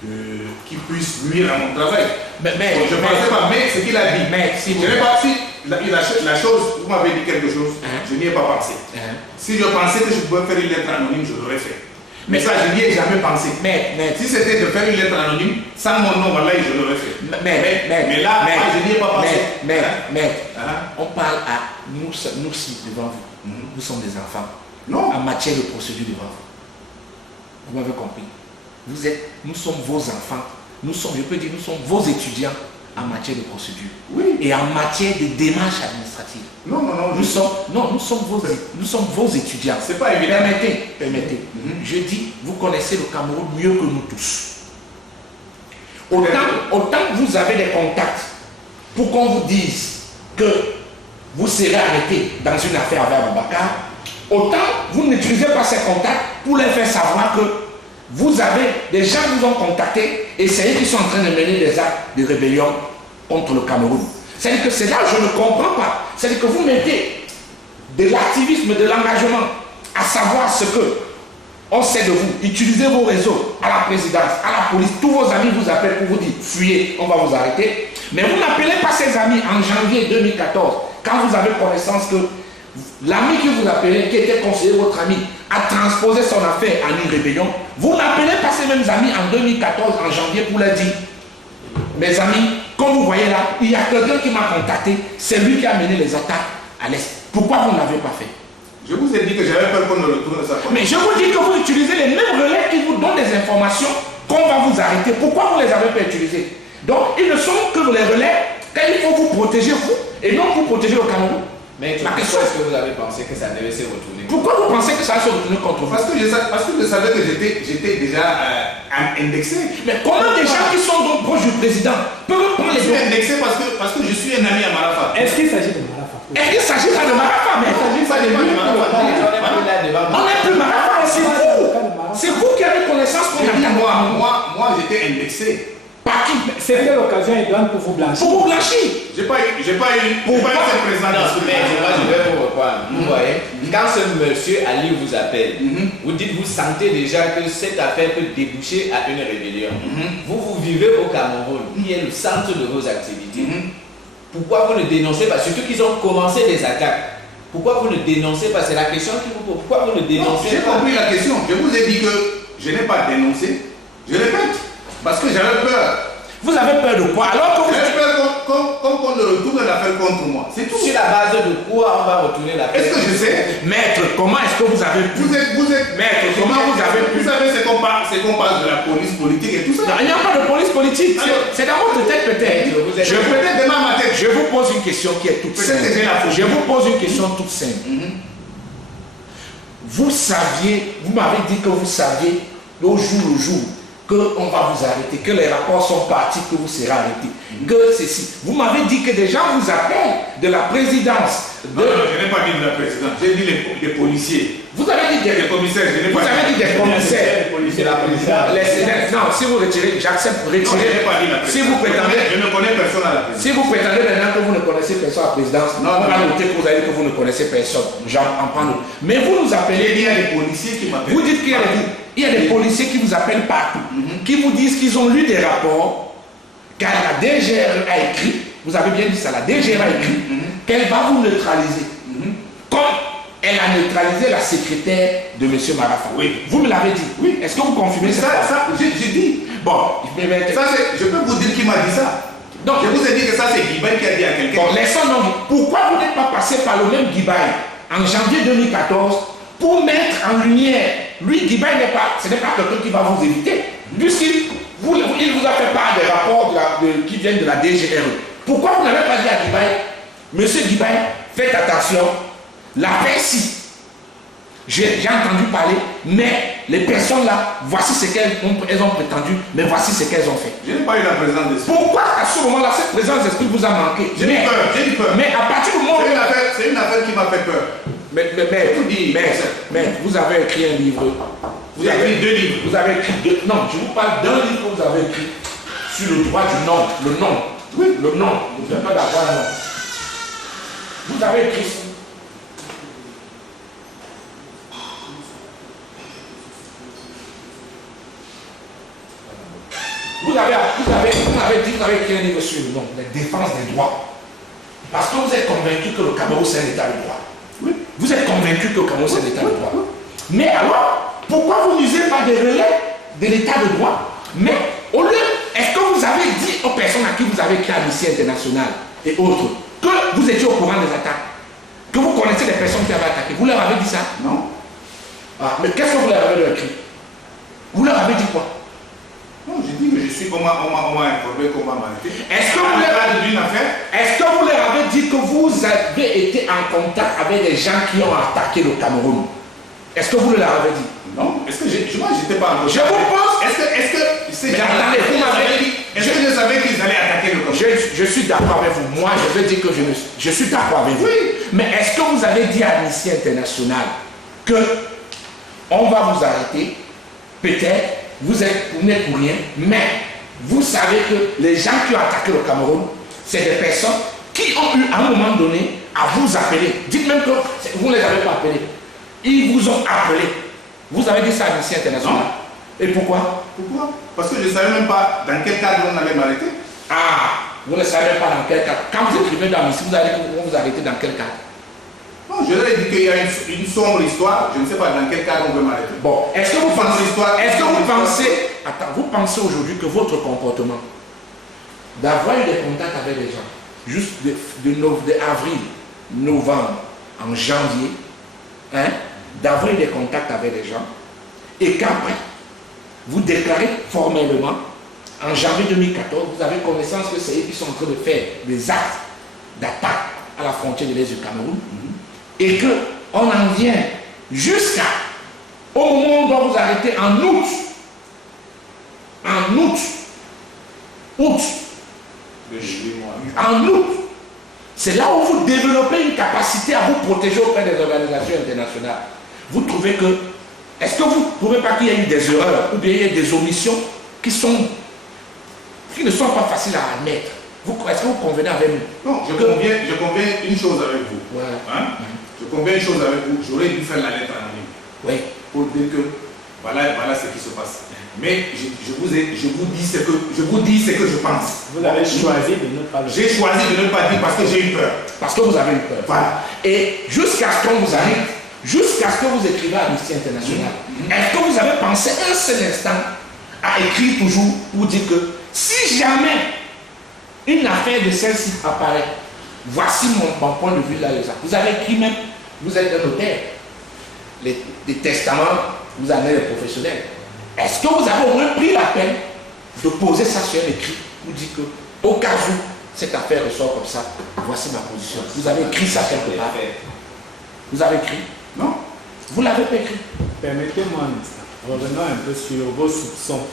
qui puisse nuire à mon travail. Mais je ne pensais pas, mais ce qu'il a dit. Mais si je n'ai pas, si la chose, vous m'avez dit quelque chose, je n'y ai pas pensé. Si je pensais que je pouvais faire une lettre anonyme, je l'aurais fait. Mais ça, je n'y ai jamais pensé. Mais si c'était de faire une lettre anonyme, sans mon nom, voilà, je l'aurais fait. Mais là, je n'y ai pas pensé. On parle à nous ci devant vous. Nous sommes des enfants. Non. En matière de procédure devant vous. Vous m'avez compris. Nous sommes vos enfants. Nous sommes vos étudiants en matière de procédure. Oui. Et en matière de démarches administratives. Non. Nous sommes vos étudiants. C'est pas évident. Permettez. Je dis, vous connaissez le Cameroun mieux que nous tous. Autant que vous avez des contacts pour qu'on vous dise que vous serez arrêté dans une affaire avec Aboubacar, autant vous n'utilisez pas ces contacts pour leur faire savoir que vous avez des gens qui vous ont contacté et c'est eux qui sont en train de mener des actes de rébellion contre le Cameroun. C'est-à-dire que c'est là que je ne comprends pas. C'est-à-dire que vous mettez de l'activisme, de l'engagement, à savoir ce que on sait de vous. Utilisez vos réseaux à la présidence, à la police. Tous vos amis vous appellent pour vous dire fuyez, on va vous arrêter. Mais vous n'appelez pas ces amis en janvier 2014 quand vous avez connaissance que l'ami qui vous appelait, qui était conseiller votre ami, a transposé son affaire en une rébellion. Vous n'appelez pas ces mêmes amis en 2014, en janvier, pour leur dire mes amis, comme vous voyez là, il y a quelqu'un qui m'a contacté, c'est lui qui a mené les attaques à l'Est. Pourquoi vous ne l'avez pas fait? Je vous ai dit que j'avais peur qu'on ne retourne ça. Mais je vous dis que vous utilisez les mêmes relais qui vous donnent des informations qu'on va vous arrêter. Pourquoi vous ne les avez pas utilisés? Donc, ils ne sont que les relais quand il faut vous protéger vous et non pour protéger le Cameroun. Mais la question est-ce que vous avez pensé que ça devait se retourner? Pourquoi vous pensez que ça va se retourner contre vous? Parce que je savais que j'étais déjà indexé. Mais comment des gens qui sont donc proches du président peuvent prendre les... Je suis indexé parce que je suis un ami à Marafa. Est-ce qu'il s'agit de Marafa? Est-ce qu'il s'agit pas de Marafa? Mais il s'agit pas de Marafa. On n'est plus Marafa, c'est vous. C'est vous qui avez connaissance qu'on a. Moi, j'étais indexé. Par qui? C'était l'occasion idéale pour vous blanchir. Pour vous blanchir. J'ai pas eu cette président. Mais moi, je vais vous reprendre. Vous voyez, quand ce monsieur Ali vous appelle, vous dites, vous sentez déjà que cette affaire peut déboucher à une rébellion. Vous vivez au Cameroun, qui est le centre de vos activités. Pourquoi vous ne dénoncez pas? Surtout qu'ils ont commencé des attaques. Pourquoi vous ne dénoncez pas? C'est la question qui vous pose. Pourquoi vous ne dénoncez pas? J'ai compris la question. Je vous ai dit que je n'ai pas dénoncé. Je répète. Parce que j'avais peur. Vous avez peur de quoi? Alors que vous... J'avais peur qu'on ne retourne l'affaire contre moi. C'est tout. Sur la base de quoi on va retourner l'affaire? Est-ce que je sais? Maître, comment est-ce que vous avez pu... Vous êtes... Maître, comment vous avez pu... Vous savez, c'est qu'on parle de la police politique et tout ça. Non, il n'y a pas de police politique. C'est dans votre tête peut-être. Peut-être demain ma tête. Je vous pose une question qui est toute simple. Je vous pose une question toute simple. Vous saviez, vous m'avez dit que vous saviez au jour le jour qu'on va vous arrêter, que les rapports sont partis, que vous serez arrêté, que ceci. Vous m'avez dit que des gens vous appellent de la présidence. Non, je n'ai pas dit de la présidence, j'ai dit les policiers. Vous avez dit des commissaires, je n'ai pas vous avez dit des commissaires. Non, si vous retirez, j'accepte, retirez. Non, je n'ai pas dit la présidence. Si vous prétendez, je ne connais personne à la présidence. si vous prétendez maintenant que vous ne connaissez personne à la présidence, on va noter que vous avez dit que vous ne connaissez personne. J'en prends. Mais vous nous appelez. Il y a des policiers qui m'appellent. Vous dites qu'il y a des policiers qui vous appellent partout, qui vous disent qu'ils ont lu des rapports, car la DGR a écrit, vous avez bien dit ça, la DGR a écrit, qu'elle va vous neutraliser. Comme elle a neutralisé la secrétaire de M. Marafa. Oui. Vous me l'avez dit. Oui. Est-ce que vous confirmez ça? J'ai dit. Bon, je peux vous dire qui m'a dit ça. Donc, je vous ai dit que ça, c'est Guibaï qui a dit à quelqu'un. Bon, laissons donc. Pourquoi vous n'êtes pas passé par le même Guibaï en janvier 2014 pour mettre en lumière, lui, Guibaï ce n'est pas quelqu'un qui va vous éviter, puisqu'il vous a fait part des rapports qui viennent de la DGRE. Pourquoi vous n'avez pas dit à Guibaï, monsieur Guibaï, faites attention, la paix si. J'ai entendu parler, mais les personnes là, voici ce qu'elles ont prétendu, mais voici ce qu'elles ont fait. Je n'ai pas eu la présence d'esprit. Pourquoi à ce moment-là, cette présence d'esprit vous a manqué? J'ai eu peur. Mais à partir du moment... C'est une affaire qui m'a fait peur. Mais vous avez écrit un livre. Vous avez écrit 2 livres. Vous avez écrit 2. Non, je vous parle d'un livre que vous avez écrit sur le droit du nom. Le nom. Oui, le nom. Vous n'êtes pas d'accord, non. Vous avez écrit ça. vous avez écrit un livre sur le nom, la défense des droits. Parce que vous êtes convaincu que le Cameroun c'est un état de droit. Oui. Vous êtes convaincu que le Cameroun c'est un état de droit. Mais alors, pourquoi vous n'usez pas des relais de l'état de droit? Mais au lieu, est-ce que vous avez dit aux personnes à qui vous avez écrit Amnesty International et autres que vous étiez au courant des attaques? Que vous connaissez les personnes qui avaient attaqué? Vous leur avez dit ça? Non. Ah, mais qu'est-ce que vous leur avez écrit? Vous leur avez dit quoi? Non, j'ai dit que je suis, on m'a informé, qu'on m'a arrêté. Est-ce que vous leur avez dit que vous avez été en contact avec des gens qui ont attaqué le Cameroun? Est-ce que vous leur avez dit? Non. Est-ce que moi, j'étais pas en contact? Je vous pose. Est-ce que ces gens attendez, vous m'avez dit. Est-ce que je savais qu'ils allaient attaquer le Cameroun? Je suis d'accord avec vous. Moi, je veux dire que je suis d'accord avec vous. Oui. Mais est-ce que vous avez dit à Amnesty International que on va vous arrêter? Peut-être, vous n'êtes pour rien, mais vous savez que les gens qui ont attaqué le Cameroun, c'est des personnes qui ont eu à un moment donné à vous appeler. Dites même que vous ne les avez pas appelés. Ils vous ont appelé. Vous avez dit ça à Amnesty International. Et pourquoi? Pourquoi? Parce que je ne savais même pas dans quel cadre on allait m'arrêter. Ah, vous ne savez pas dans quel cadre. Quand vous écrivez dans Amnesty, vous allez vous arrêter dans quel cadre? Non, je leur ai dit qu'il y a une sombre histoire. Je ne sais pas dans quel cadre on veut m'arrêter. Bon, est-ce que vous pensez, vous pensez aujourd'hui que votre comportement d'avoir eu des contacts avec des gens, juste de avril, novembre, en janvier, hein, d'avoir eu des contacts avec des gens, et qu'après, vous déclarez formellement, en janvier 2014, vous avez connaissance que c'est eux qui sont en train de faire des actes d'attaque à la frontière de l'Est du Cameroun, et qu'on en vient jusqu'à au moment où on doit vous arrêter en août. En août. En août. C'est là où vous développez une capacité à vous protéger auprès des organisations internationales. Vous trouvez que, est-ce que vous ne trouvez pas qu'il y a eu des erreurs ou bien il y a des omissions qui ne sont pas faciles à admettre? Est-ce que vous convenez avec nous? Non, je conviens une chose avec vous. Ouais. Hein? Je conviens une chose avec vous. J'aurais dû faire la lettre anonyme. Oui. Pour dire que voilà ce qui se passe. Mais je vous dis ce que je pense. Vous avez choisi de ne pas le faire. J'ai choisi de ne pas dire parce que j'ai eu peur. Parce que vous avez eu peur. Voilà. Et jusqu'à ce qu'on vous arrête, jusqu'à ce que vous écrivez à Amnesty International, est-ce que vous avez pensé un seul instant à écrire toujours pour dire que si jamais une affaire de celle-ci apparaît, voici mon point de vue là, vous avez écrit même, vous êtes un notaire, les testaments, vous en êtes les professionnels. Est-ce que vous avez au moins pris la peine de poser ça sur un écrit pour dire que, au cas où cette affaire ressort comme ça, voici ma position? Vous avez écrit ça quelque part? Vous avez écrit? Non. Vous l'avez pas écrit? Permettez-moi un instant. Revenons un peu sur vos soupçons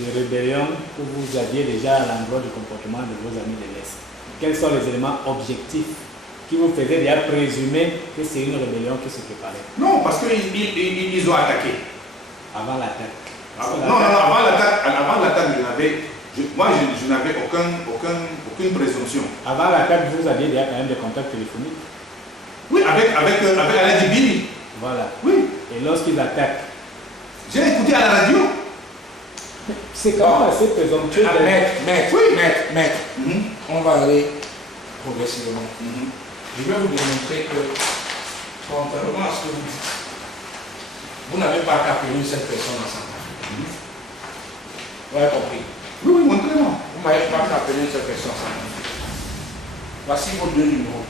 de rébellion que vous aviez déjà à l'endroit du comportement de vos amis de l'Est. Quels sont les éléments objectifs qui vous faisaient déjà présumer que c'est une rébellion qui se préparait? Non, parce qu'ils ont attaqué. Avant l'attaque. Non, avant l'attaque, je n'avais aucune présomption. Avant l'attaque, vous aviez déjà quand même des contacts téléphoniques? Oui, avec Alain Dibini. Voilà. Oui. Et lorsqu'ils attaquent, j'ai écouté à la radio. c'est quand même assez présomptueux. Maître, on va aller progressivement. Je vais vous démontrer que, contrairement à ce que vous dites, vous n'avez pas qu'à payer cette personne en Centrafrique. Vous avez compris? Oui, montrez-moi. Vous n'avez pas qu'à payer cette personne en Centrafrique. Voici vos deux numéros.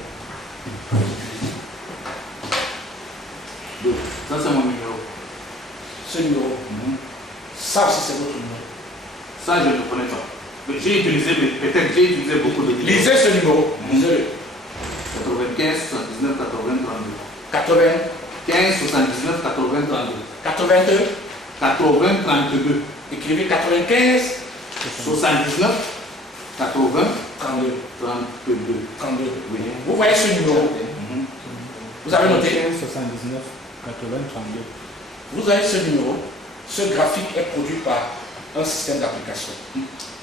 Ça, c'est mon numéro. Ce numéro. Ça aussi, c'est votre numéro. Ça, je ne connais pas. J'ai utilisé beaucoup de numéros. Lisez ce numéro. Lisez-le. 95 79 80 32. 95 79 80 32. 82. 80 32. Écrivez 95 79 80 32. 32. 32. Oui. Vous voyez ce numéro? Vous avez noté? 79 80 32. Vous avez ce numéro. Ce graphique est produit par un système d'application.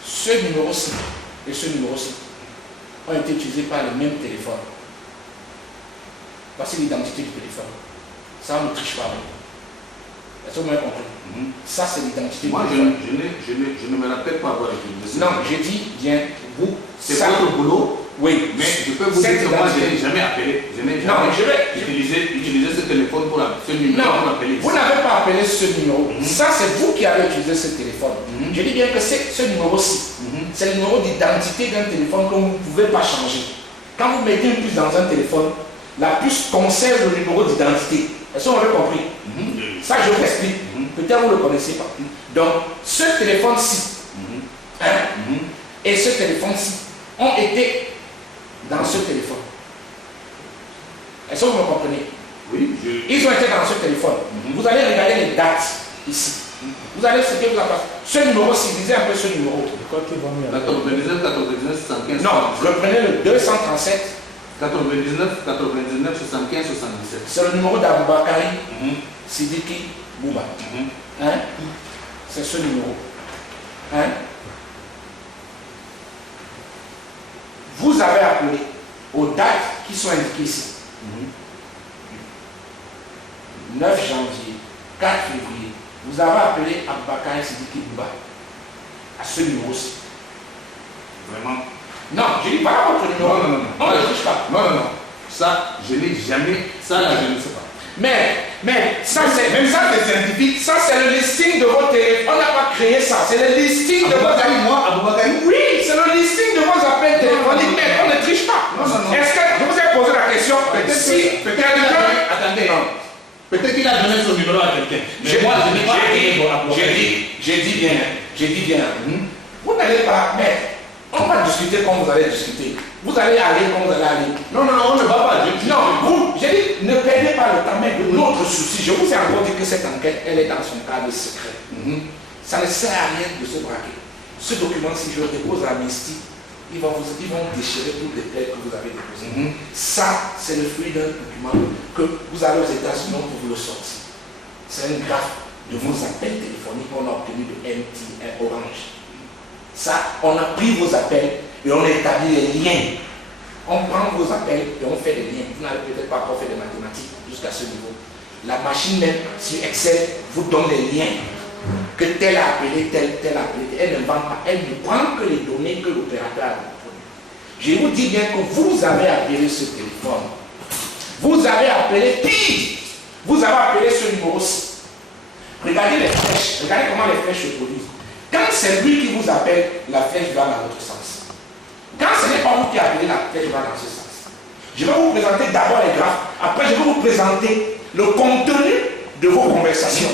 Ce numéro-ci et ce numéro-ci ont été utilisés par le même téléphone. Voici l'identité du téléphone. Ça, on ne triche pas. Est-ce que vous m'avez compris? Ça, c'est l'identité. Moi, je ne me rappelle pas avoir utilisé ça. Non, j'ai dit bien, vous. C'est votre boulot. Oui. Mais je peux vous dire que moi, je n'ai jamais appelé. Je n'ai jamais utilisé ce téléphone pour ce numéro pour appeler. Vous n'avez pas appelé ce numéro. Ça, c'est vous qui avez utilisé ce téléphone. Je dis bien que c'est ce numéro-ci. C'est le numéro d'identité d'un téléphone que vous ne pouvez pas changer. Quand vous mettez une puce dans un téléphone, la puce conserve le numéro d'identité. Est-ce que vous avez compris? Ça, je vous explique. Peut-être vous ne le connaissez pas. Donc, ce téléphone-ci et ce téléphone-ci ont été dans ce téléphone. Est-ce que vous me comprenez? Oui. Ils ont été dans ce téléphone. Vous allez regarder les dates ici. Vous allez ce que vous avez. Ce numéro-ci, lisez un peu ce numéro. 99, 99, 75. Non, reprenez le 237. 99, 99, 75, 77. C'est le numéro d'Aboubakari Sidiki Bouba. Hein? C'est ce numéro. Hein? Vous avez appelé aux dates qui sont indiquées ici. 9 janvier, 4 février. Vous avez appelé Aboubakari Sidiki Bouba à ce numéro-ci. Vraiment? Non, je dis pas votre numéro. Non. On ne touche pas. Non. Ça, je n'ai jamais. Ça, là, je ne sais pas. Mais ça, c'est. Même ça, c'est scientifique. Ça, c'est le listing de votre téléphone. On n'a pas créé ça. C'est le listing de votre Aboubakari, moi, Aboubakari. Oui, c'est le listing de vos appels téléphoniques. Mais on ne triche pas. Non. Est-ce que je vous ai posé la question? Attendez. Peut-être qu'il a donné son numéro à quelqu'un. Mais moi, je n'ai pas J'ai dit bien. Vous n'allez pas. Mais on va discuter comme vous allez discuter. Vous allez aller comme vous allez aller. Non, on ne va pas. Non, j'ai dit, ne perdez pas le temps, mais de notre souci. Je vous ai encore dit que cette enquête, elle est dans son cadre secret. Ça ne sert à rien de se braquer. Ce document, si je le dépose à Amnesty, ils vont déchirer toutes les plaintes que vous avez déposées. Ça, c'est le fruit d'un document que vous allez aux États-Unis pour vous le sortir. C'est un graphe de vos appels téléphoniques qu'on a obtenus de MTN Orange. Ça, on a pris vos appels et on a établi les liens. On prend vos appels et on fait des liens. Vous n'avez peut-être pas encore fait de mathématiques jusqu'à ce niveau. La machine même, sur Excel, vous donne les liens. Que tel a appelé, tel a appelé. Elle ne vend pas. Elle ne prend que les données que l'opérateur a produites. Je vous dis bien que vous avez appelé ce téléphone. Vous avez appelé pire. Vous avez appelé ce numéro-ci. Regardez les flèches. Regardez comment les flèches se produisent. Quand c'est lui qui vous appelle, la flèche va dans l'autre sens. Quand ce n'est pas vous qui appelez, la flèche va dans ce sens. Je vais vous présenter d'abord les graphes. Après, je vais vous présenter le contenu de vos conversations.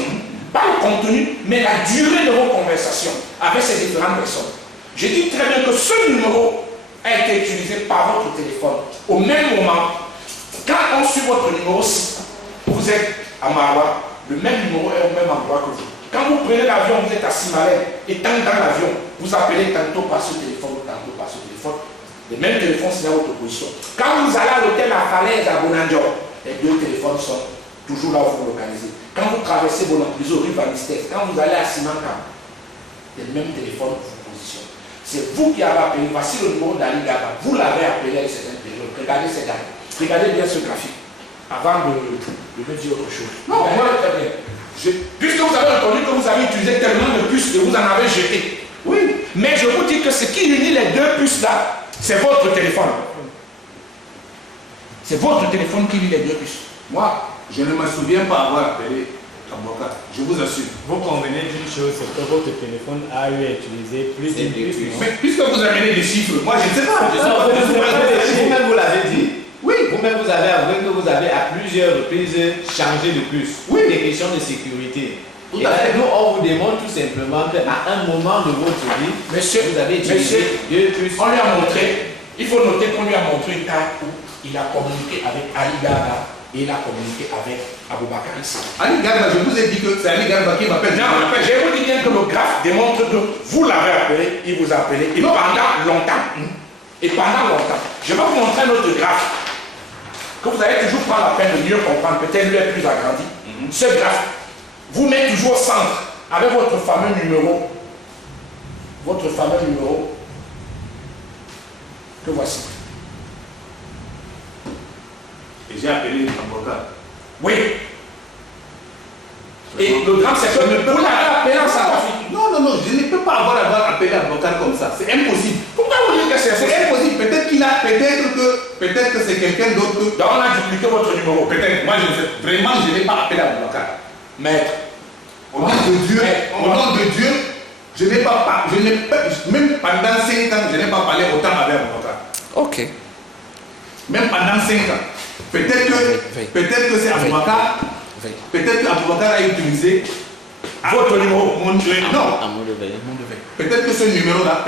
Pas le contenu, mais la durée de vos conversations avec ces différentes personnes. Je dis très bien que ce numéro a été utilisé par votre téléphone. Au même moment, quand on suit votre numéro, vous êtes à Maroua, le même numéro est au même endroit que vous. Quand vous prenez l'avion, vous êtes à Simalais, et tant dans l'avion, vous appelez tantôt par ce téléphone, tantôt par ce téléphone. Le même téléphone, c'est à votre position. Quand vous allez à l'hôtel La Falaise à Bonanjo, les deux téléphones sont toujours là où vous localisez. Quand vous traversez Bonampliso, rue Vanistès, quand vous allez à Simanka, les mêmes téléphones vous positionnent. C'est vous qui avez appelé. Voici le numéro d'Ali Gaba. Vous l'avez appelé à une certaine période. Regardez ces dates. Regardez bien ce graphique. Avant de me dire autre chose. Non, moi, très bien. Puisque vous avez reconnu que vous avez utilisé tellement de puces que vous en avez jeté. Oui, mais je vous dis que ce qui unit les deux puces là, c'est votre téléphone. C'est votre téléphone qui unit les deux puces. Moi, je ne me souviens pas avoir appelé Aboubakar. Je vous assure. Vous convenez d'une chose, c'est que votre téléphone a eu à utiliser plus d'une puce. Mais puisque vous amenez des chiffres, moi je ne sais pas. Vous-même vous l'avez dit. Oui, vous-même vous avez avoué que vous avez à plusieurs reprises changé de puce. Oui, des questions de sécurité. Tout à fait. Nous, on vous demande tout simplement qu'à un moment de votre vie, vous avez utilisé deux puces. On lui a montré, il faut noter qu'on lui a montré une carte où il a communiqué avec Ali Gaba et il a communiqué avec Aboubakar ici. Ali Gaba, je vous ai dit que c'est Ali Gaba qui m'appelle. Non, je vous dis bien que le graphe démontre que vous l'avez appelé, il vous a appelé, et pendant longtemps. Et pendant longtemps. Je vais vous montrer notre graphe. Que vous allez toujours prendre la peine de mieux comprendre, peut-être lui est plus agrandi. Ce graphe vous met toujours au centre avec votre fameux numéro. Votre fameux numéro que voici. Et j'ai appelé Aboubakar. Oui. Et le drame, c'est que vous l'avez appelé en Centrafrique. Non, je ne peux pas avoir appelé Aboubacar comme ça. C'est impossible. Pourquoi vous dites que c'est impossible? Peut-être que c'est quelqu'un d'autre. Donc on a dupliqué votre numéro. Peut-être. Moi, je ne sais. Vraiment, je n'ai pas appelé Aboubacar. Maître. Au nom de Dieu, je n'ai pas, même pendant 5 ans, je n'ai pas parlé autant avec Aboubacar. Ok. Même pendant 5 ans. Peut-être que c'est Aboubacar. Peut-être qu'Aboubacar a utilisé votre numéro. Non. Peut-être que ce numéro-là.